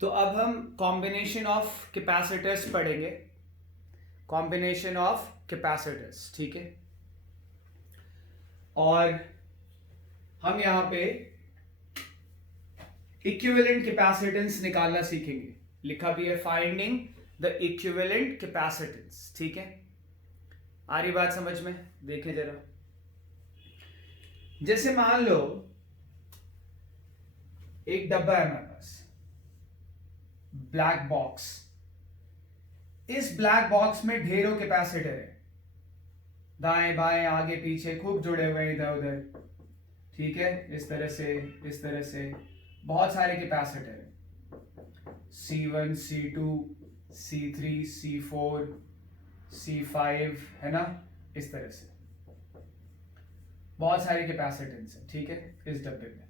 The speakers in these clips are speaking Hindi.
तो अब हम कॉम्बिनेशन ऑफ कैपेसिटर्स पढ़ेंगे। कॉम्बिनेशन ऑफ कैपेसिटर्स, ठीक है। और हम यहां पे इक्विवेलेंट कैपेसिटेंस निकालना सीखेंगे। लिखा भी है फाइंडिंग द इक्विवेलेंट कैपेसिटेंस, ठीक है। आ रही बात समझ में? देखें जरा। जैसे मान लो एक डब्बा है हमारे पास, ब्लैक बॉक्स। इस ब्लैक बॉक्स में ढेरों कैपेसिटर है, दाएं बाएं आगे पीछे खूब जुड़े हुए इधर उधर, ठीक है। इस तरह से बहुत सारे कैपेसिटर है, C1 C2 C3 C4 C5, है ना। इस तरह से बहुत सारे कैपेसिटेंस है, ठीक है, इस डब्बे में।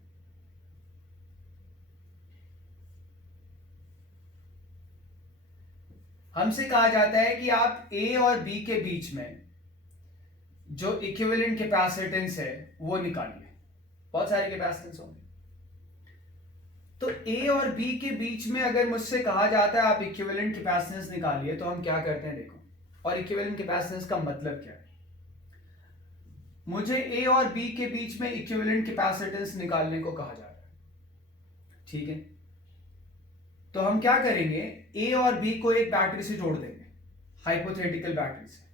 हमसे कहा जाता है कि आप ए और बी के बीच में जो इक्विवेलेंट कैपेसिटेंस है वो निकालिए। बहुत सारे कैपेसिटेंस होंगे, तो ए और बी के बीच में अगर मुझसे कहा जाता है आप इक्विवेलेंट कैपेसिटेंस निकालिए, तो हम क्या करते हैं देखो। और इक्विवेलेंट कैपेसिटेंस का मतलब क्या है? मुझे ए और बी के बीच में इक्विवेलेंट कैपेसिटेंस निकालने को कहा जा रहा है, ठीक है। तो हम क्या करेंगे, ए और बी को एक बैटरी से जोड़ देंगे, हाइपोथेटिकल बैटरी से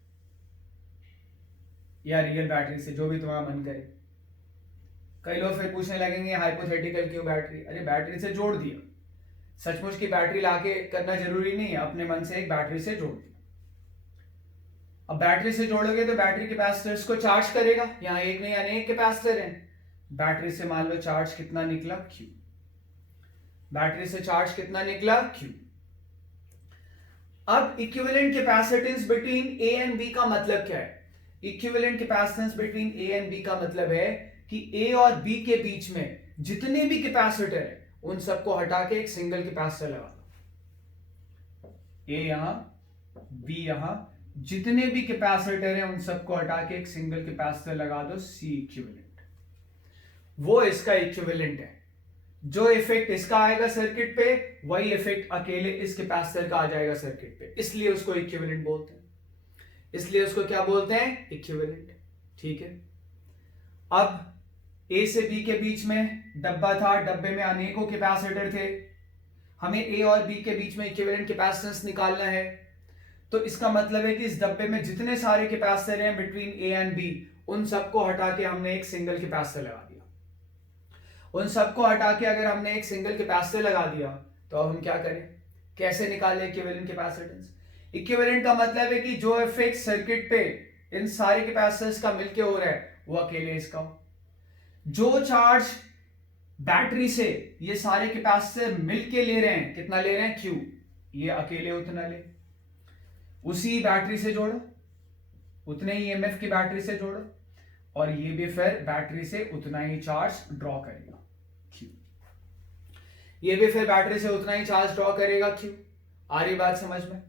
या रियल बैटरी से, जो भी तुम्हारा मन करे। कई लोग फिर पूछने लगेंगे हाइपोथेटिकल क्यों बैटरी? अरे बैटरी से जोड़ दिया, सचमुच की बैटरी लाके करना जरूरी नहीं है, अपने मन से एक बैटरी से जोड़ दिया। अब बैटरी से जोड़ोगे तो बैटरी कैपेसिटर्स को चार्ज करेगा, यहां एक नहीं अनेक कैपेसिटर हैं। बैटरी से मान लो चार्ज कितना निकला, Q। बैटरी से चार्ज कितना निकला, Q। अब equivalent capacitance between A and B का मतलब क्या है? Equivalent capacitance between A and B का मतलब है कि ए और बी के बीच में जितने भी कैपेसिटर है उन सबको हटा के एक सिंगल कैपेसिटर लगा दो। ए यहां, बी यहां, जितने भी कैपेसिटर है उन सबको हटा के एक सिंगल कैपेसिटर लगा दो, सी इक्विवेलेंट। वो इसका इक्विवेलेंट है। जो इफेक्ट इसका आएगा सर्किट पे, वही इफेक्ट अकेले इस कैपेसिटर का आ जाएगा सर्किट पे, इसलिए उसको इक्विवेलेंट बोलते हैं। इसलिए उसको क्या बोलते हैं? इक्विवेलेंट, ठीक है। अब ए से बी के बीच में डब्बा था, डब्बे में अनेकों कैपेसिटर थे, हमें ए और बी के बीच में इक्विवेलेंट कैपेसिटेंस निकालना है। तो इसका मतलब है कि इस डब्बे में जितने सारे कैपेसिटर हैं बिटवीन ए एंड बी, उन सबको हटा के हमने एक सिंगल कैपेसिटर लगा दिया। उन सबको हटा के अगर हमने एक सिंगल कैपेसिटर लगा दिया, तो अब हम क्या करें, कैसे निकालें इक्विवेलेंट कैपेसिटेंस? इक्विवेलेंट का मतलब है कि जो इफेक्ट सर्किट पे इन सारे कैपेसिटर्स का मिलके हो रहा है वो अकेले इसका हो। जो चार्ज बैटरी से ये सारे कैपेसिटर मिलके ले रहे हैं, कितना ले रहे हैं, Q, ये अकेले उतना ले। उसी बैटरी से जोड़ो, उतने ही EMF की बैटरी से जोड़ो, और ये भी फिर बैटरी से उतना ही चार्ज ड्रॉ करेगा, Q। ये भी फिर बैटरी से उतना ही चार्ज ड्रॉ करेगा, Q। आ रही बात समझ में?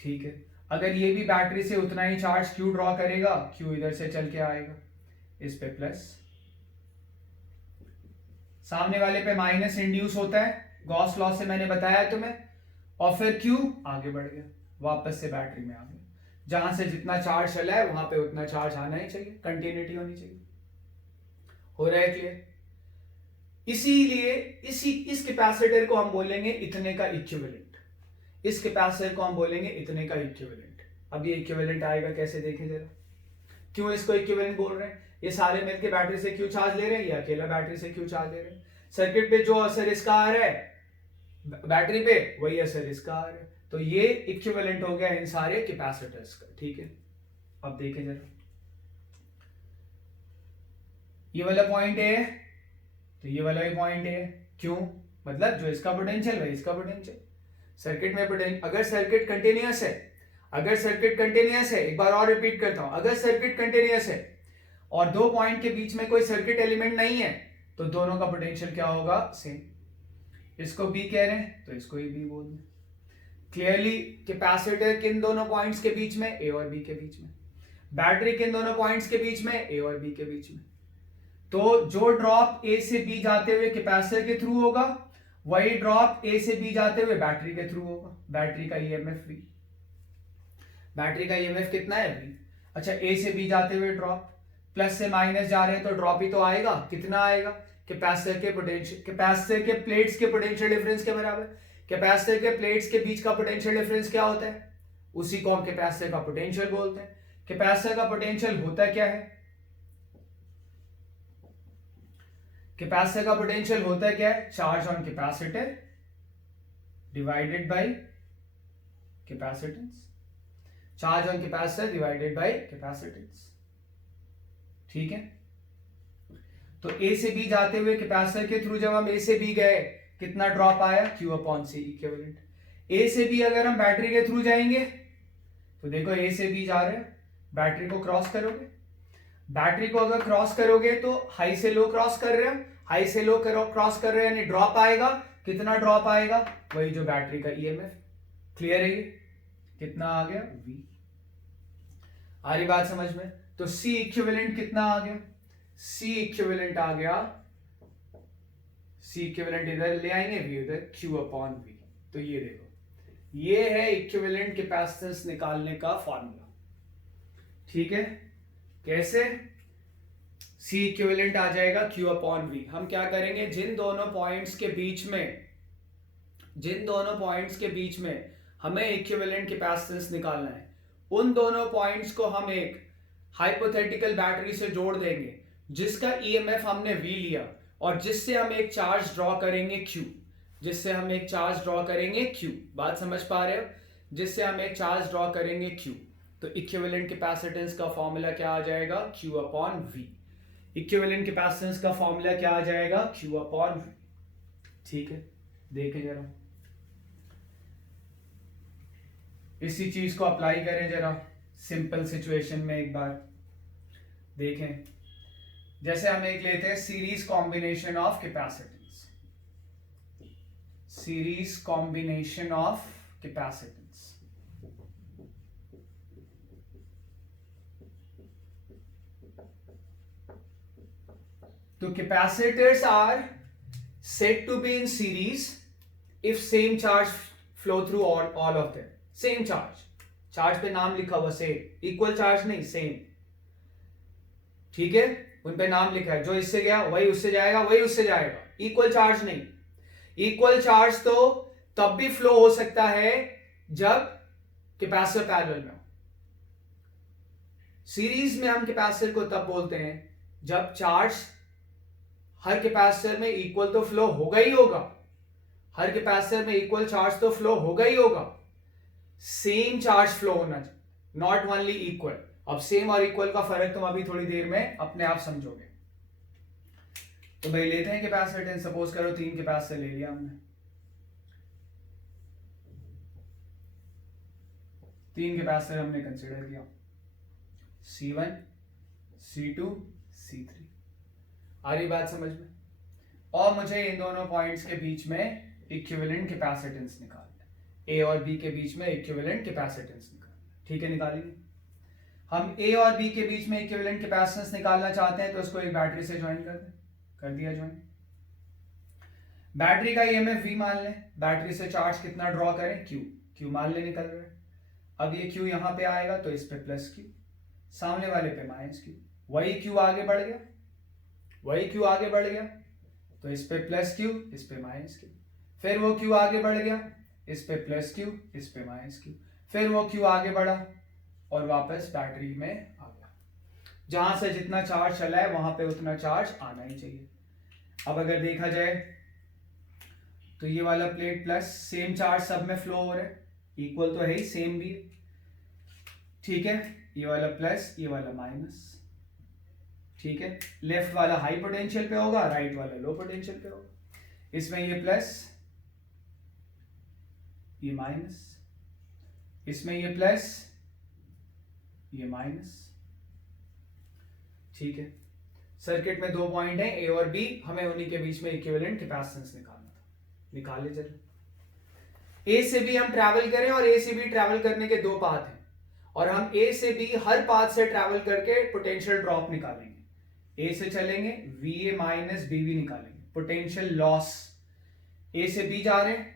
ठीक है। अगर ये भी बैटरी से उतना ही चार्ज Q ड्रॉ करेगा, Q इधर से चल के आएगा, इस पे प्लस, सामने वाले पे माइनस इंड्यूस होता है, गॉस लॉ से मैंने बताया तुम्हें, और फिर Q आगे बढ़ गया, वापस से बैटरी में आ गया। जहां से जितना चार्ज चला है वहां पे उतना चार्ज आना ही चाहिए, कंटिन्यूटी होनी चाहिए। हो रहा है क्लियर? इसीलिए इस कैपेसिटर को हम बोलेंगे इतने का इक्विवेलेंट। इस कैपेसिटर को हम बोलेंगे इतने का इक्विवेलेंट। अब ये इक्विवेलेंट आएगा कैसे, देखें जरा। क्यों इसको इक्विवेलेंट बोल रहे हैं? ये सारे मिलके बैटरी से क्यों चार्ज ले रहे हैं, ये अकेला बैटरी से क्यों चार्ज ले रहे हैं। सर्किट पे जो असर इसका आ रहा है बैटरी पे, वही असर इसका आ रहा है। तो ये इक्विवेलेंट हो गया इन सारे कैपेसिटर्स का, ठीक है। अब देखें जरा, ये वाला पॉइंट है तो ये वाला भी पॉइंट है। क्यों? मतलब जो इसका पोटेंशियल वही इसका पोटेंशियल। सर्किट में पोटेंशियल, अगर सर्किट कंटिन्यूअस है, अगर सर्किट कंटिन्यूअस है, एक बार और रिपीट करता हूं, अगर सर्किट कंटिन्यूअस है और दो पॉइंट के बीच में कोई सर्किट एलिमेंट नहीं है, तो दोनों का पोटेंशियल क्या होगा, सेम। इसको बी कह रहे हैं तो इसको ही बी बोल दें। क्लियरली कैपेसिटर किन दोनों पॉइंट्स के बीच में, ए और बी के बीच में। बैटरी किन दोनों पॉइंट्स के बीच में, ए और बी के बीच में। तो जो ड्रॉप ए से बी जाते हुए कैपेसिटर के थ्रू होगा, वही ड्रॉप ए से बी जाते हुए बैटरी के थ्रू होगा, बैटरी का ईएमएफ वी, बैटरी का ईएमएफ कितना है वी। अच्छा ए से बी जाते हुए ड्रॉप, प्लस से माइनस जा रहे हैं तो ड्रॉप ही तो आएगा, कितना आएगा, कैपेसिटर के पोटेंशियल, कैपेसिटर के प्लेट्स के पोटेंशियल डिफरेंस के बराबर। कैपेसिटर के प्लेट्स के बीच का पोटेंशियल डिफरेंस क्या होता है, उसी को हम कैपेसिटर का पोटेंशियल बोलते हैं। कैपेसिटर का पोटेंशियल होता क्या है, कैपेसिटर का पोटेंशियल होता क्या है, charge on capacitor divided by capacitance, charge on capacitor divided by capacitance, ठीक है। तो ए से बी जाते हुए कैपेसिटर के थ्रू जब हम ए से बी गए कितना ड्रॉप आया, Q अपॉन C इक्विवेलेंट। ए से बी अगर हम बैटरी के थ्रू जाएंगे तो देखो ए से बी जा रहे हैं, बैटरी को क्रॉस करोगे, बैटरी को अगर क्रॉस करोगे तो हाई से लो क्रॉस कर रहे हैं, हाई से लो क्रॉस कर रहे हैं, यानी ड्रॉप आएगा, कितना ड्रॉप आएगा, वही जो बैटरी का ईएमएफ। क्लियर है ये, कितना आ गया V। आ रही बात समझ में। तो C इक्विवेलेंट कितना आ गया, C इक्विवेलेंट आ गया, C इक्विवेलेंट इधर ले आएंगे, V उधर, Q अपॉन V। तो ये देखो, ये है इक्विवेलेंट कैपेसिटेंस निकालने का फॉर्मूला, ठीक है। कैसे, C इक्विवेलेंट आ जाएगा Q अपॉन V। हम क्या करेंगे, जिन दोनों पॉइंट्स के बीच में हमें इक्विवेलेंट कैपेसिटेंस निकालना है, उन दोनों पॉइंट्स को हम एक हाइपोथेटिकल बैटरी से जोड़ देंगे जिसका ईएमएफ हमने V लिया, और जिससे हम एक चार्ज ड्रॉ करेंगे Q, जिससे हम एक चार्ज ड्रॉ करेंगे Q। बात समझ पा रहे हो, जिससे हम एक चार्ज ड्रॉ करेंगे Q। तो इक्विवेलेंट कैपेसिटेंस का फॉर्मूला क्या आ जाएगा, Q upon V। Equivalent capacitance का फॉर्मूला क्या आ जाएगा, Q अपॉन V, ठीक है। देखें जरा, इसी चीज को अप्लाई करें जरा सिंपल सिचुएशन में एक बार देखें। जैसे हम एक लेते हैं series combination of capacitance, series combination of capacitance. तो capacitors are said to be in series if same charge flow through all of them। Same charge, charge पे नाम लिखा हुआ सेम, इक्वल चार्ज नहीं, सेम, ठीक है, उन पे नाम लिखा है, जो इससे गया वही उससे जाएगा, वही उससे जाएगा, इक्वल चार्ज नहीं। इक्वल चार्ज तो तब भी फ्लो हो सकता है जब कैपेसिटर पैरेलल में हो। सीरीज में हम कैपेसिटर को तब बोलते हैं जब चार्ज हर कैपेसिटर में इक्वल तो फ्लो होगा ही होगा, हर कैपेसिटर में इक्वल चार्ज तो फ्लो होगा ही होगा, सेम चार्ज फ्लो होना चाहिए, नॉट ओनली इक्वल। अब सेम और इक्वल का फर्क तुम अभी थोड़ी देर में अपने आप समझोगे। तो भाई लेते हैं कैपेसिटेंस, सपोज करो 3 कैपेसिटर ले लिया हमने, 3 कैपेसिटर हमने कंसीडर किया, C1 C2 C3। आ रही बात समझ में। और मुझे इन दोनों पॉइंट्स के बीच में इक्विवेलेंट कैपेसिटेंस निकालना है, ए और बी के बीच में इक्विवेलेंट कैपेसिटेंस निकालना, ठीक है, निकालेंगे। हम ए और बी के बीच में इक्विवेलेंट कैपेसिटेंस निकालना चाहते हैं तो उसको एक बैटरी से ज्वाइन कर दें, कर दिया ज्वाइन। बैटरी का ईएमएफ V मान लें, बैटरी से चार्ज कितना ड्रॉ करें, Q मान ले, निकल रहा है। अब ये Q यहां पे आएगा तो इस पे प्लस Q, सामने वाले पे माइनस Q, वही Q आगे बढ़ गया, वही Q आगे बढ़ गया तो इस पे प्लस Q, इस पे माइनस Q, फिर वो Q आगे बढ़ गया, इस पे प्लस Q, इस पे माइनस Q, फिर वो Q आगे बढ़ा और वापस बैटरी में आ गया। जहां से जितना चार्ज चला है वहां पे उतना चार्ज आना ही चाहिए। अब अगर देखा जाए तो ये वाला प्लेट प्लस, सेम चार्ज सब में फ्लो हो रहा है, इक्वल तो है ही, सेम भी है, ठीक है। ये वाला प्लस, ये वाला माइनस, ठीक है। लेफ्ट वाला हाई पोटेंशियल पे होगा, राइट वाला लो पोटेंशियल पे होगा। इसमें ये प्लस, ये माइनस, इसमें ये प्लस, ये माइनस, ठीक है। सर्किट में 2 पॉइंट हैं ए और बी, हमें उन्हीं के बीच में इक्विवेलेंट कैपेसिटेंस निकालना था, निकाले चलो। ए से बी हम ट्रैवल करें, और ए से बी ट्रैवल करने के 2 पाथ हैं, और हम ए से बी हर पाथ से ट्रैवल करके पोटेंशियल ड्रॉप निकालेंगे। ए से चलेंगे VA माइनस BB निकालेंगे, पोटेंशियल लॉस। ए से बी जा रहे हैं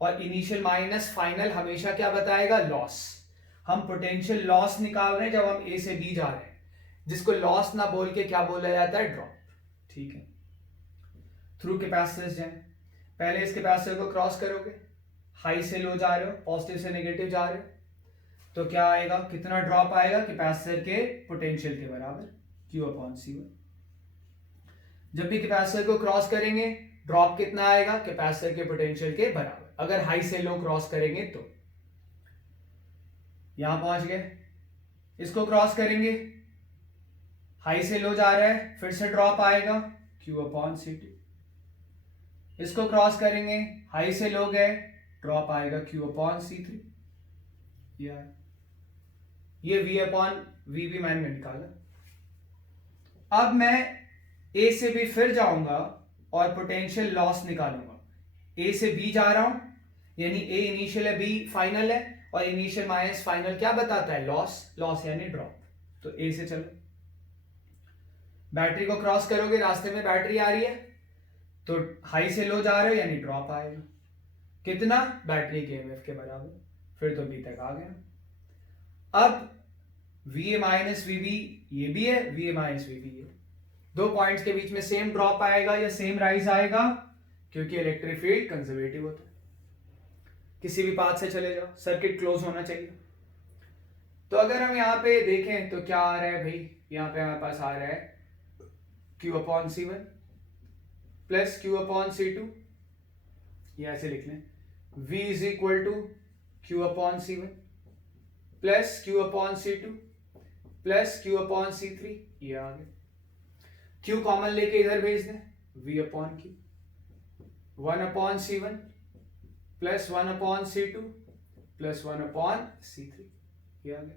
और इनिशियल माइनस फाइनल हमेशा क्या बताएगा, लॉस। हम पोटेंशियल लॉस निकाल रहे हैं जब हम ए से बी जा रहे हैं, जिसको लॉस ना बोल के क्या बोला जाता है, ड्रॉप। ठीक है, थ्रू कैपेसिटर्स जाए, पहले इस कैपेसिटर को क्रॉस करोगे, हाई से लो जा रहे हो, पॉजिटिव से नेगेटिव जा रहे हो, तो क्या आएगा, कितना ड्रॉप आएगा, कैपेसिटर के पोटेंशियल के बराबर, Q/C1। जब भी कैपेसिटर को क्रॉस करेंगे ड्रॉप कितना आएगा, कैपेसिटर के पोटेंशियल के बराबर, अगर हाई से लो क्रॉस करेंगे तो। यहां पहुंच गए, इसको क्रॉस करेंगे, हाई से लो जा रहा है, फिर से ड्रॉप आएगा, Q/C2। इसको क्रॉस करेंगे, हाई से लो गए, ड्रॉप आएगा, Q/C3। ये V/VB मैंने निकाला। अब मैं ए से बी फिर जाऊंगा और पोटेंशियल लॉस निकालूंगा। ए से बी जा रहा हूं, यानी ए इनिशियल है, बी फाइनल है, और इनिशियल माइनस फाइनल क्या बताता है, लॉस। लॉस यानी ड्रॉप। तो ए से चलो, बैटरी को क्रॉस करोगे, रास्ते में बैटरी आ रही है, तो हाई से लो जा रहे हो यानी ड्रॉप आएगा, कितना, बैटरी के EMF के बराबर। फिर तो बी तक आ गया। अब VA-VB ये भी है, VA-VB ये, दो पॉइंट्स के बीच में सेम ड्रॉप आएगा या सेम राइज आएगा, क्योंकि इलेक्ट्रिक फील्ड कंजर्वेटिव होता है। किसी भी पाथ से चले जाओ, सर्किट क्लोज होना चाहिए। तो अगर हम यहाँ पे देखें तो क्या आ रहा है भाई, यहाँ पे हमारे पास आ रहा है Q/C1 प्लस Q/C2, ये ऐसे लिख लें, V is equal to Q/C1 plus Q/C2 plus Q/C3, ये आ गया। Q कॉमन लेके इधर भेज दें, V/Q 1/C1 plus 1/C2 plus 1/C3, ये आ गया।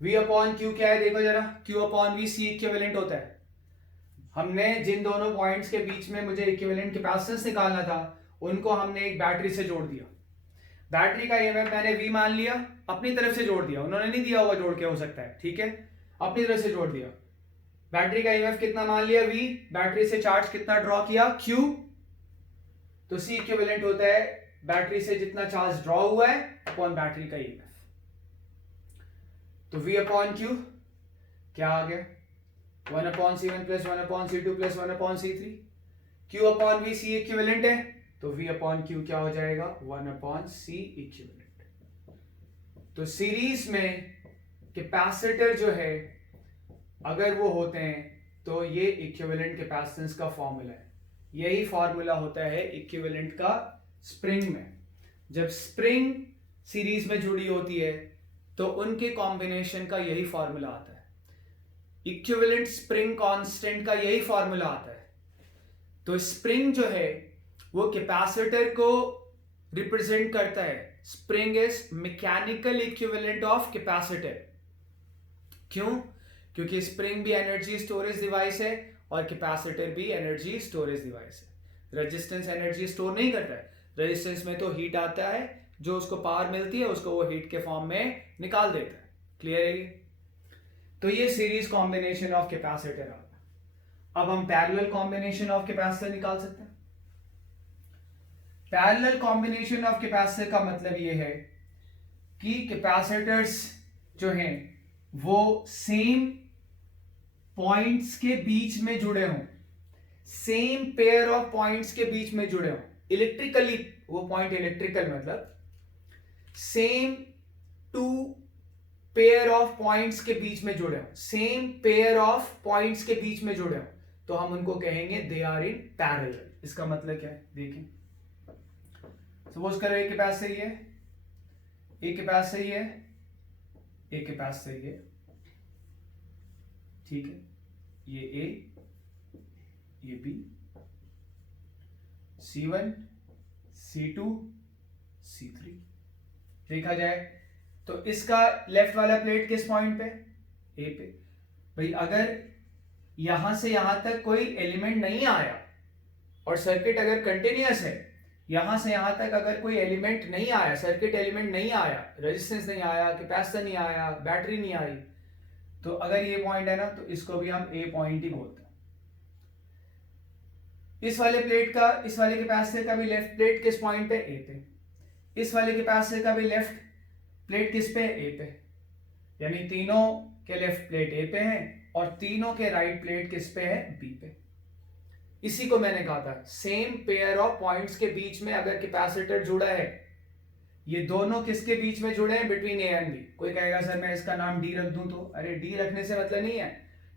V/Q क्या है देखो जरा, Q/V C इक्विवेलेंट होता है। हमने जिन दोनों पॉइंट्स के बीच में मुझे इक्विवेलेंट कैपेसिटेंस निकालना था, उनको हमने एक बैटरी से जोड़ दिया। बैटरी का EMF मैंने V मान लिया, अपनी तरफ से जोड़ दिया, उन्होंने नहीं दिया हुआ जोड़ के, हो सकता है, ठीक है, अपनी तरफ से जोड़ दिया। बैटरी का EMF कितना मान लिया, V, बैटरी से चार्ज कितना ड्रॉ किया, Q, तो C इक्विवेलेंट होता है बैटरी से जितना चार्ज ड्रॉ हुआ है अपॉन बैटरी का EMF। तो V/Q क्या आ गया, 1/C1 plus 1/C2 plus 1/C3। Q/V C equivalent है, तो V/Q क्या हो जाएगा, 1/C इक्विवेलेंट। तो सीरीज में कैपेसिटर जो है अगर वो होते हैं तो ये इक्विवेलेंट कैपेसिटेंस का फॉर्मूला है। यही फॉर्मूला होता है इक्विवेलेंट का स्प्रिंग में। जब स्प्रिंग सीरीज में जुड़ी होती है तो उनके कॉम्बिनेशन का यही फॉर्मूला आता है। इक्विवेलेंट स्प्रिंग कांस्टेंट का यही फॉर्मूला आता है। तो स्प्रिंग जो है वो कैपेसिटर को रिप्रेजेंट करता है। Spring is mechanical equivalent of capacitor. क्यों? क्योंकि स्प्रिंग भी एनर्जी स्टोरेज डिवाइस है और कैपेसिटर भी एनर्जी स्टोरेज डिवाइस है। रेजिस्टेंस एनर्जी स्टोर नहीं करता है, रेजिस्टेंस में तो हीट आता है, जो उसको पावर मिलती है उसको वो हीट के फॉर्म में निकाल देता है। क्लियर है ये? तो ये सीरीज कॉम्बिनेशन ऑफ कैपेसिटर आ गया। अब हम पैरेलल कॉम्बिनेशन ऑफ कैपेसिटर निकाल सकते हैं। पैरेलल कॉम्बिनेशन ऑफ कैपेसिटर का मतलब ये है कि कैपेसिटर्स जो हैं वो सेम पॉइंट्स के बीच में जुड़े हों, सेम पेयर ऑफ पॉइंट्स के बीच में जुड़े हों इलेक्ट्रिकली। वो पॉइंट इलेक्ट्रिकल मतलब same to pair of points के बीच में जुड़े हों, सेम पेयर ऑफ पॉइंट्स के बीच में जुड़े हों, तो हम उनको कहेंगे दे आर इन पैरेलल। इसका मतलब क्या है देखें। सपोज करो एक कैपेसिटर ये, एक कैपेसिटर ये, एक कैपेसिटर ये, ठीक है, ये A, ये B, C1, C2, C3 देखा जाए तो इसका लेफ्ट वाला प्लेट किस पॉइंट पे, A पे। भाई अगर यहां से यहां तक कोई एलिमेंट नहीं आया और सर्किट अगर कंटिन्यूअस है, यहां से यहां तक अगर कोई एलिमेंट नहीं आया, सर्किट एलिमेंट नहीं आया, रेजिस्टेंस नहीं आया, कैपेसिटर नहीं आया, बैटरी नहीं आई, तो अगर ये पॉइंट है ना तो इसको भी हम A पॉइंट ही बोलते हैं। इस वाले कैपेसिटर का भी लेफ्ट प्लेट किस पॉइंट पे, ए पे। इस वाले कैपेसिटर का भी लेफ्ट प्लेट किस पे, ए पे। यानी तीनों के लेफ्ट प्लेट ए पे है और तीनों के राइट प्लेट किस पे है, बी पे। इसी को मैंने कहा था, सेम पेयर ऑफ पॉइंट्स के बीच में अगर कैपेसिटर जुड़ा है, ये दोनों किसके बीच में जुड़े हैं, बिटवीन ए एंड बी। कोई कहेगा सर मैं इसका नाम डी रख दूं तो, अरे डी रखने से मतलब नहीं है,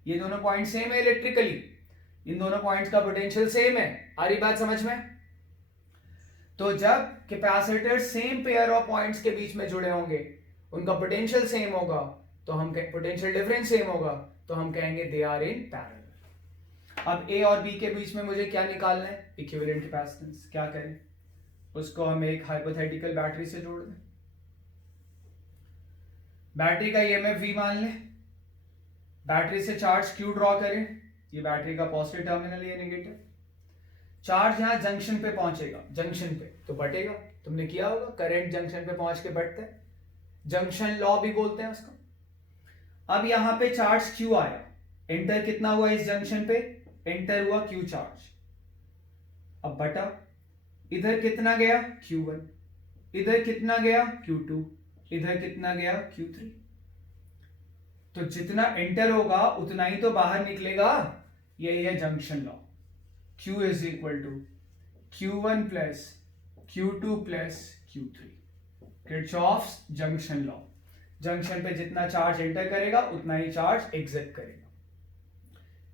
ये दोनों पॉइंट सेम है इलेक्ट्रिकली, इन दोनों पॉइंट्स का पोटेंशियल सेम है। आ रही बात समझ में? तो जब capacitor same pair of points के बीच में जुड़े होंगे, उनका पोटेंशियल सेम होगा, तो हम पोटेंशियल डिफरेंस सेम होगा, तो हम कहेंगे दे आर इन पैरेलल। अब ए और बी के बीच में मुझे क्या निकालना है, इक्विवेलेंट कैपेसिटेंस। क्या करें, उसको हम एक हाइपोथेटिकल बैटरी से जोड़ दें। बैटरी का ईएमएफ V मान लें, बैटरी से चार्ज Q ड्रॉ करें, ये बैटरी का पॉजिटिव टर्मिनल, ये नेगेटिव। चार्ज यहां जंक्शन पे पहुंचेगा, जंक्शन पे तो बटेगा, तुमने किया होगा, करंट जंक्शन पे पहुंच के बढ़ता है, जंक्शन लॉ भी बोलते हैं उसको। अब यहां पे चार्ज Q आया, एंटर कितना हुआ इस जंक्शन पे, एंटर हुआ Q चार्ज। अब बटा इधर कितना गया, Q1, इधर कितना गया, Q2, इधर कितना गया, Q3। तो जितना एंटर होगा उतना ही तो बाहर निकलेगा, यही है junction law. Q is equal to Q1 plus Q2 plus Q3, Kirchhoff's junction law. Junction पे जितना चार्ज एंटर करेगा उतना ही चार्ज एग्जिट करेगा।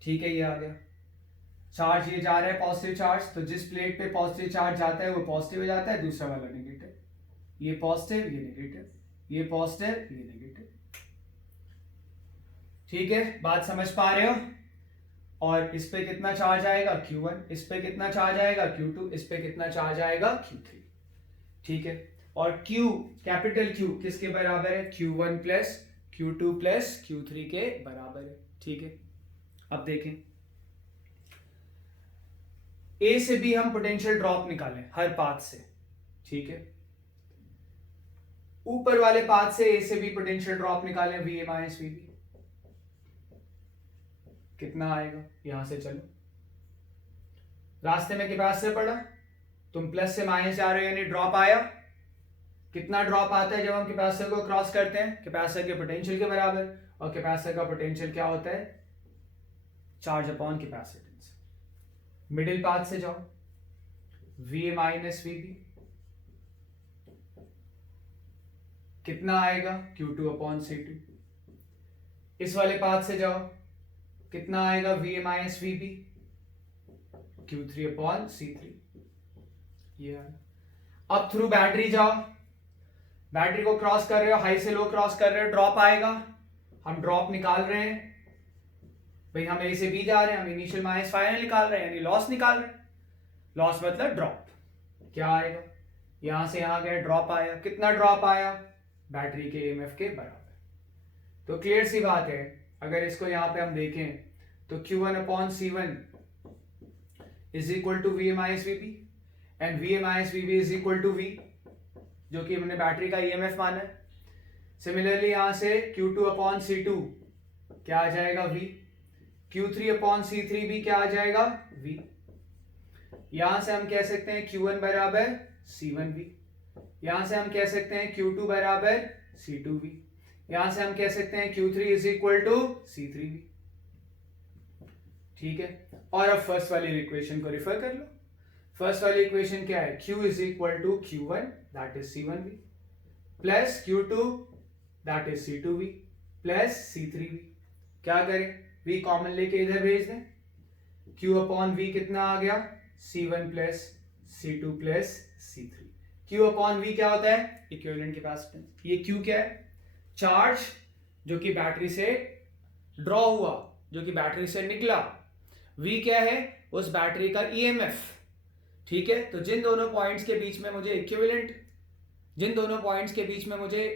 ठीक है, ये आ गया। चार्ज ये जा रहा है पॉजिटिव चार्ज, तो जिस प्लेट पे पॉजिटिव चार्ज जाता है वो पॉजिटिव हो जाता है, दूसरा वाला नेगेटिव। ये पॉजिटिव, ये नेगेटिव, ये पॉजिटिव, ये नेगेटिव। ठीक है, बात समझ पा रहे हो? और इस पे कितना चार्ज आएगा, Q1, इस पे कितना चार्ज आएगा, Q2, इस पे कितना चार्ज आएगा, Q3। ठीक है, और Q, कैपिटल Q किसके बराबर है, Q1 plus Q2 plus Q3 के बराबर है। ठीक है, अब देखें, ए से भी हम पोटेंशियल ड्रॉप निकालें हर पाथ से। ठीक है, ऊपर वाले पाथ से ए से भी पोटेंशियल ड्रॉप निकालें, V A minus V B. कितना आएगा, यहां से चलो, रास्ते में कैपेसिटर पड़ा, तुम प्लस से माइनस जा रहे हो यानी ड्रॉप आया। कितना ड्रॉप आता है जब हम कैपेसिटर को क्रॉस करते हैं, कैपेसिटर के पोटेंशियल के बराबर। और कैपेसिटर का पोटेंशियल क्या होता है, charge upon capacitance. Middle path से जाओ, V A minus V B, कितना आएगा, Q2 अपॉन C2। इस वाले पाथ से जाओ, कितना आएगा, V A minus V B, Q3 upon C3। ये अब थ्रू बैटरी जाओ, बैटरी को क्रॉस कर रहे हो, हाई से लो क्रॉस कर रहे हो, ड्रॉप आएगा, हम ड्रॉप निकाल रहे हैं भाई, हम ए से बी जा रहे हैं, हम इनिशियल माइनस फाइनल निकाल रहे हैं, यानी लॉस निकाल रहे हैं। लॉस मतलब ड्रॉप। क्या आएगा, यहां से यहां गए, ड्रॉप आया, कितना ड्रॉप आया, बैटरी के ईएमएफ के बराबर। तो क्लियर सी बात है, अगर इसको यहां पे हम देखें तो Q1 upon C1 is equal to V A minus V B, and V A minus V B is equal to V, जो कि हमने बैटरी का ईएमएफ माना है। सिमिलरली यहां से Q2 अपॉन C2 क्या आ जाएगा, V। Q3 अपॉन C3 भी क्या आ जाएगा, V। यहां से हम कह सकते हैं Q1 बराबर C1V, यहां से हम कह सकते हैं Q2 बराबर C2V, यहां से हम कह सकते हैं Q3 is equal to C3V। ठीक है, और अब फर्स्ट वाली इक्वेशन को रिफर कर लो। फर्स्ट वाली इक्वेशन क्या है, Q is equal to Q1 that is C1V plus Q2 that is C2V plus C3V। क्या करें, V कॉमन लेके इधर भेज दें, Q अपॉन V कितना आ गया, C1 plus C2 plus C3। Q upon V क्या होता है, इक्विवेलेंट कैपेसिटेंस। ये Q क्या है, चार्ज जो कि बैटरी से ड्रॉ हुआ, जो कि बैटरी से निकला। V क्या है, उस बैटरी का EMF। ठीक है, तो जिन दोनों पॉइंट्स के बीच में मुझे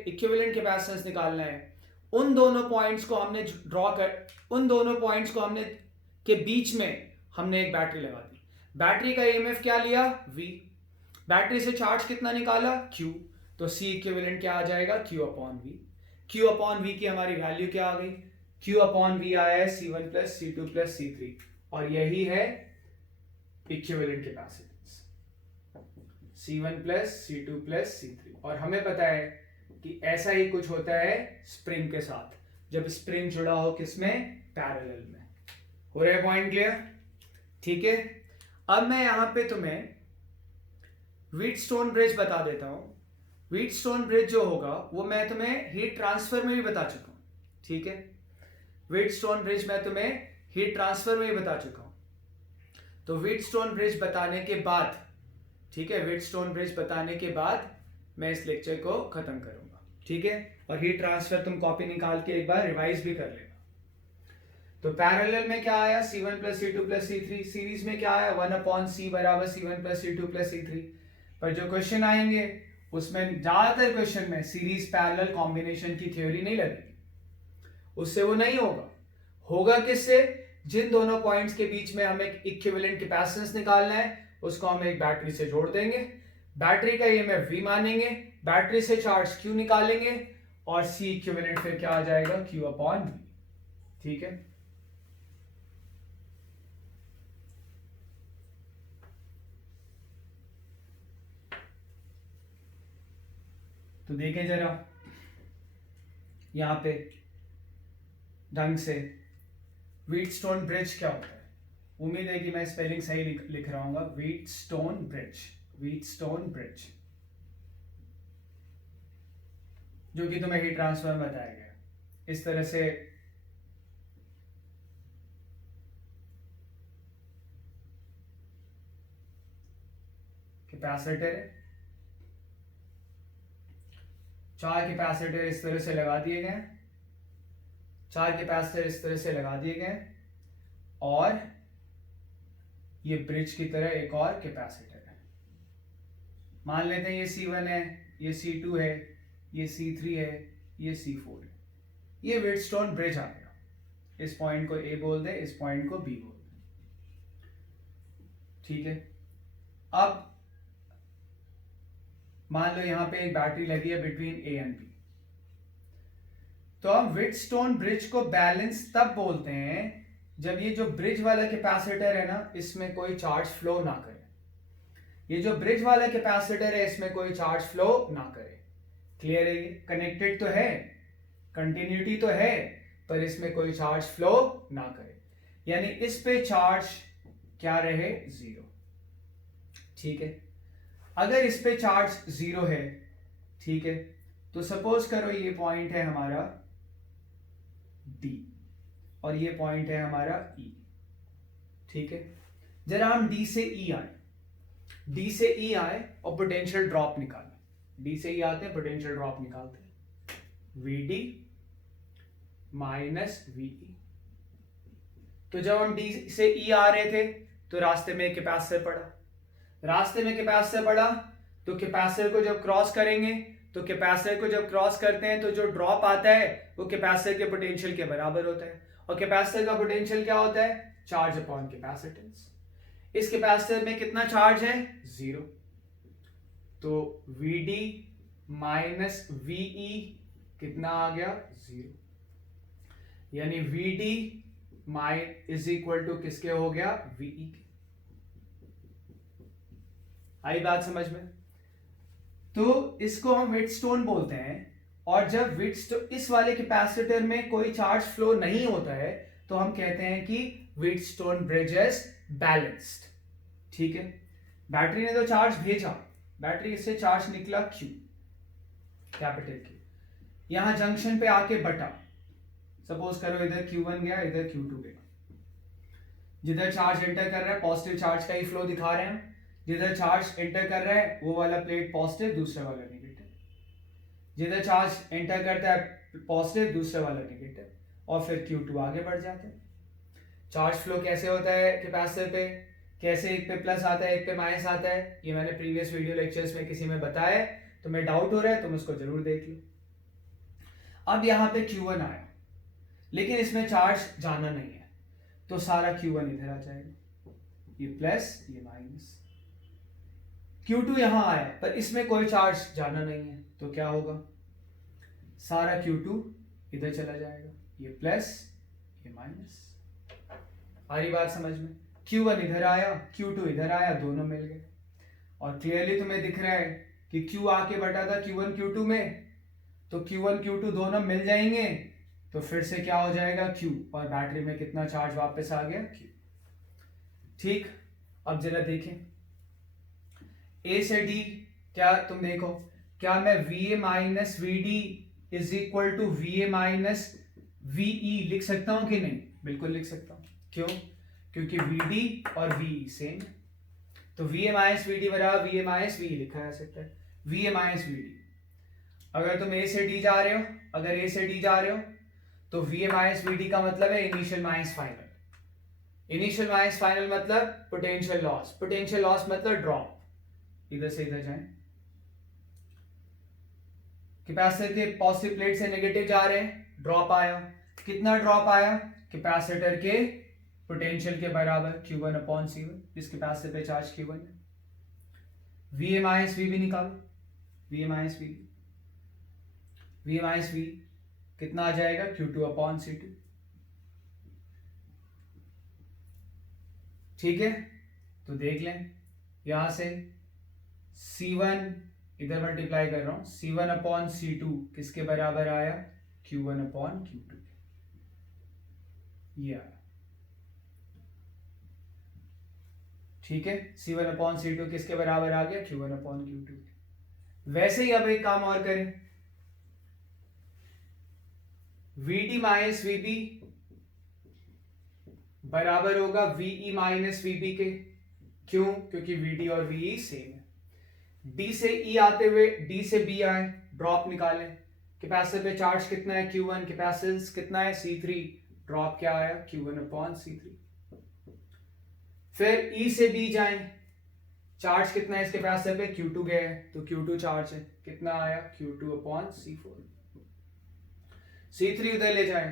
इक्विवेलेंट कैपेसिटेंस निकालना है, उन दोनों पॉइंट्स को हमने के बीच में हमने एक बैटरी लगा दी। बैटरी का EMF क्या लिया, V। बैटरी से चार्ज कितना निकाला, Q। तो C इक्विवेलेंट क्या आ जाएगा, Q upon V। Q upon V की हमारी वैल्यू क्या आ गई, Q अपॉन V आया है C1 plus C2 plus C3, और यही है equivalent capacitance C1 plus C2 plus C3। और हमें पता है कि ऐसा ही कुछ होता है स्प्रिंग के साथ, जब स्प्रिंग जुड़ा हो किसमें, पैरेलल में। हो रहा है पॉइंट क्लियर? ठीक है, अब मैं यहां पे तुम्हें व्हीटस्टोन ब्रिज बता देता हूं। व्हीटस्टोन ब्रिज जो होगा वो मैं तुम्हें हीट ट्रांसफर में भी बता चुका हूं। ठीक है, व्हीटस्टोन ब्रिज मैं तुम्हें हीट ट्रांसफर में भी बता चुका हूं। तो व्हीटस्टोन ब्रिज बताने के बाद, ठीक है, व्हीटस्टोन ब्रिज बताने के बाद मैं इस लेक्चर को खत्म करूंगा। ठीक है, और हीट ट्रांसफर तुम कॉपी निकाल के एक बार रिवाइज भी कर लेना। तो पैरेलल में क्या आया, C1 plus C2 plus C3। Series में क्या आया, 1/c बराबर C1 plus C2 plus C3। पर जो क्वेश्चन आएंगे उसमें ज्यादातर क्वेश्चन में सीरीज पैरेलल कॉम्बिनेशन की थ्योरी नहीं लगेगी, उससे वो नहीं होगा। होगा किससे, जिन दोनों पॉइंट्स के बीच में हमें इक्विवेलेंट कैपेसिटेंस निकालना है उसको हम एक बैटरी से जोड़ देंगे, बैटरी का ईएमएफ V मानेंगे, बैटरी से चार्ज Q निकालेंगे और C इक्विवेलेंट फिर क्या आ जाएगा, Q अपॉन V। ठीक है, तो देखें जरा यहां पे ढंग से व्हीटस्टोन ब्रिज क्या होता है। उम्मीद है कि मैं स्पेलिंग सही लिख रहा हूँ। व्हीटस्टोन ब्रिज, व्हीटस्टोन ब्रिज जो कि तुम्हें हीट ट्रांसफर में बताया गया, इस तरह से कैपेसिटर है, 4 कैपेसिटर इस तरह से लगा दिए गए, 4 कैपेसिटर इस तरह से लगा दिए गए और ये ब्रिज की तरह एक और कैपेसिटर है। मान लेते हैं ये C1 है, ये C2 है, ये C3 है, ये C4 है। ये व्हीटस्टोन ब्रिज आ गया। इस पॉइंट को A बोल दे, इस पॉइंट को B बोल दे। ठीक है, अब मान लो यहां पे एक बैटरी लगी है बिटवीन A एंड B। तो हम व्हीटस्टोन ब्रिज को बैलेंस तब बोलते हैं जब ये जो ब्रिज वाला कैपेसिटर है ना, इसमें कोई चार्ज फ्लो ना करे। ये जो ब्रिज वाला कैपेसिटर है इसमें कोई चार्ज फ्लो ना करे। क्लियर है? ये कनेक्टेड तो है, कंटिन्यूटी तो है, पर इसमें कोई चार्ज फ्लो ना करे, यानी इस पे चार्ज क्या रहे, 0। ठीक है, अगर इस पे चार्ज 0 है, ठीक है, तो सपोज करो ये पॉइंट है हमारा D और ये पॉइंट है हमारा E। ठीक है, जरा हम D से E आए, D से E आए और पोटेंशियल ड्रॉप निकालें। D से E आते हैं, पोटेंशियल ड्रॉप निकालते हैं, VD माइनस VE। तो जब हम D से E आ रहे थे तो रास्ते में कैपेसिटर पड़ा, रास्ते में कैपेसिटर पड़ा तो कैपेसिटर को जब क्रॉस करेंगे, तो कैपेसिटर को जब क्रॉस करते हैं तो जो ड्रॉप आता है वो कैपेसिटर के पोटेंशियल के बराबर होता है। और कैपेसिटर का पोटेंशियल क्या होता है, चार्ज अपॉन कैपेसिटेंस। इस कैपेसिटर में कितना चार्ज है, 0। तो VD माइनस VE कितना आ गया, 0। यानी VD इज इक्वल टू किसके हो गया, VE के। आई बात समझ में? तो इसको हम व्हीटस्टोन बोलते हैं। और जब व्हीटस्टोन, इस वाले कैपेसिटर में कोई चार्ज फ्लो नहीं होता है तो हम कहते हैं कि व्हीटस्टोन ब्रिज इज बैलेंस्ड। ठीक है, बैटरी ने तो चार्ज भेजा, बैटरी से चार्ज निकला Q, कैपिटल Q, यहां जंक्शन पे आके बटा। सपोज करो इधर Q1 गया, इधर Q2 गया। जिधर चार्ज एंटर कर रहा है पॉजिटिव चार्ज का ही फ्लो दिखा रहे हैं, जिधर चार्ज एंटर कर रहा है वो वाला प्लेट पॉजिटिव, दूसरा वाला नेगेटिव। जिधर चार्ज एंटर करता है पॉजिटिव, दूसरा वाला नेगेटिव, और फिर Q2 आगे बढ़ जाता है। चार्ज फ्लो कैसे होता है कैपेसिटर पे, कैसे एक पे प्लस आता है एक पे माइनस आता है, ये मैंने प्रीवियस वीडियो लेक्चर्स में किसी में बताया है, तुम्हें डाउट हो रहा है तुम उसको जरूर देख लो। अब यहां पे Q1 आया, लेकिन इसमें चार्ज जाना नहीं है, तो सारा Q1 इधर आ जाएगा, ये प्लस ये माइनस। Q2 यहां आया पर इसमें कोई चार्ज जाना नहीं है, तो क्या होगा, सारा Q2 इधर चला जाएगा, ये प्लस ये माइनस। आ रही बात समझ में? Q1 इधर आया, Q2 इधर आया, दोनों मिल गए। और क्लियरली तुम्हें दिख रहा है कि Q आके बटा था Q1 Q2 में, तो Q1 Q2 दोनों मिल जाएंगे, तो फिर से क्या हो जाएगा Q, और बैटरी में कितना चार्ज वापस आ गया Q। ठीक, अब जरा देखें A से D, क्या तुम देखो, क्या मैं VA minus VD is equal to VA minus VE लिख सकता हूं कि नहीं? बिल्कुल लिख सकता हूं। क्यों? क्योंकि VD और VE सेम, तो VA माइनस VD बराबर VA माइनस VE लिखा जा सकता है, VA माइनस VD। अगर तुम A से D जा रहे हो, अगर A से D जा रहे हो तो VA माइनस VD का मतलब है initial minus final. Initial minus final मतलब पोटेंशियल लॉस, पोटेंशियल लॉस मतलब ड्रॉप। इधर से इधर जाएं, कैपेसिटर के पॉजिटिव प्लेट से नेगेटिव जा रहे हैं, ड्रॉप आया। कितना ड्रॉप आया? कैपेसिटर के पोटेंशियल के बराबर Q1 अपॉन C1, इस कैपेसिटर पे चार्ज Q1 है। VA माइनस VB निकालो, VA minus VB, VA minus V कितना आ जाएगा? Q2 upon C2। ठीक है, तो देख लें यहां से C1 इधर मल्टीप्लाई कर रहा हूं, C1 अपॉन C2 किसके बराबर आया? Q1 upon Q2। ये आया, ठीक है, C1 अपॉन C2 किसके बराबर आ गया? Q1 upon Q2। वैसे ही अब एक काम और करें, VD माइनस VB बराबर होगा VE माइनस VB के। क्यों? क्योंकि VD और VE सेम है। D से E आते हुए D से B आए, ड्रॉप निकालें। कैपेसिटर पे चार्ज कितना है? Q1, कैपेसिटेंस कितना है? C3, ड्रॉप क्या आया? Q1 upon C3। फिर E से B जाएं, चार्ज कितना है इस कैपेसिटर पे? Q2 गया है, तो Q2 चार्ज है, कितना आया? Q2 upon C4। C3 उधर ले जाएं,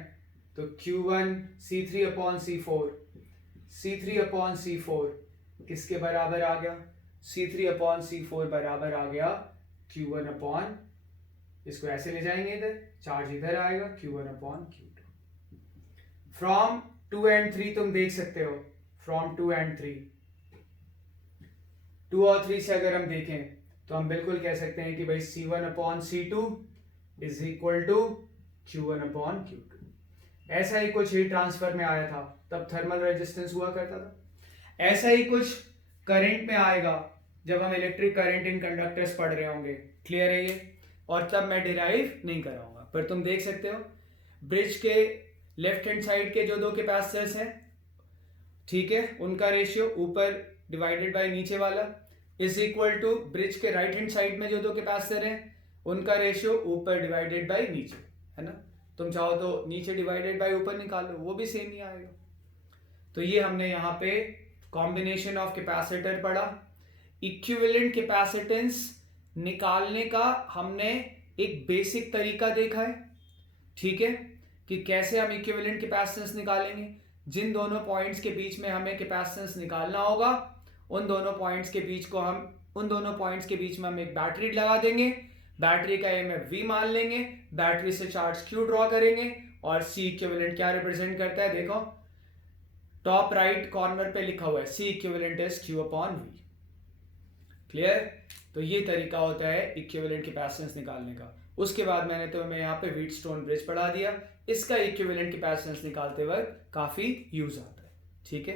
तो Q1 C3 upon C4, C3 upon C4 किसके बराबर आ गया? C3 अपॉन C4 बराबर आ गया Q1 अपॉन, इसको ऐसे ले जाएंगे इधर, चार्ज इधर आएगा Q1 upon Q2। From 2 and 3 तुम देख सकते हो, फ्रॉम 2 एंड 3, 2 और 3 से अगर हम देखें तो हम बिल्कुल कह सकते हैं कि भाई C1 upon C2 is equal to Q1 upon Q2। ऐसा ही कुछ हीट ट्रांसफर में आया था, तब थर्मल रेजिस्टेंस हुआ करता था। ऐसा ही कुछ करंट में आएगा जब हम इलेक्ट्रिक करंट इन कंडक्टर्स पढ़ रहे होंगे। क्लियर है ये? और तब मैं डिराइव नहीं कराऊंगा, पर तुम देख सकते हो ब्रिज के लेफ्ट हैंड साइड के जो दो कैपेसिटर्स हैं, ठीक है, उनका रेशियो ऊपर डिवाइडेड बाय नीचे वाला इज इक्वल टू ब्रिज के राइट हैंड साइड में जो दो कैपेसिटर हैं उनका रेशियो ऊपर डिवाइडेड बाय नीचे, है ना। तुम चाहो तो नीचे डिवाइडेड बाय ऊपर निकालो, वो भी सेम ही आएगा। तो ये हमने यहाँ पे कॉम्बिनेशन ऑफ कैपेसिटर पढ़ा। इक्विवेलेंट कैपेसिटेंस निकालने का हमने एक बेसिक तरीका देखा है, ठीक है, कि कैसे हम इक्विवेलेंट कैपेसिटेंस निकालेंगे। जिन दोनों पॉइंट्स के बीच में हमें कैपेसिटेंस निकालना होगा, उन दोनों पॉइंट्स के बीच में हम एक बैटरी लगा देंगे, बैटरी का EMF V मान लेंगे, बैटरी से चार्ज Q ड्रॉ करेंगे, और C इक्विवेलेंट क्या रिप्रेजेंट करता है? देखो टॉप राइट कॉर्नर पे लिखा हुआ है C equivalent is Q upon V। Clear? तो ये तरीका होता है इक्विवेलेंट कैपेसिटेंस निकालने का। उसके बाद मैंने तुम्हें यहाँ पे व्हीटस्टोन ब्रिज पढ़ा दिया, इसका इक्विवेलेंट कैपेसिटेंस निकालते वक्त काफी यूज आता है, ठीक है।